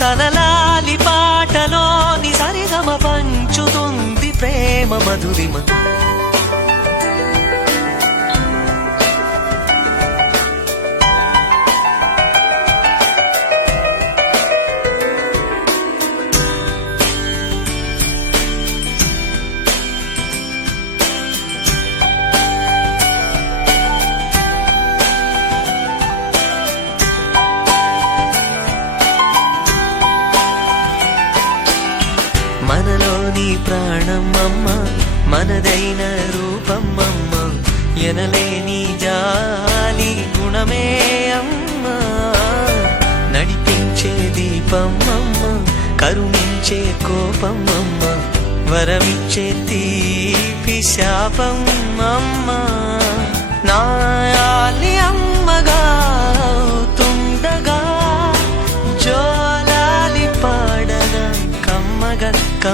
తనలాలి పాటలోని సరిగమ పంచుతుంది ప్రేమ మధురిమ. మనలోని ప్రాణమమ్మ మనదైన రూపం ఎనలేని జాలి గుణమే అమ్మ. నడిపించే దీపం కరుణించే కోపం వరమిచ్చే తీపి శాపం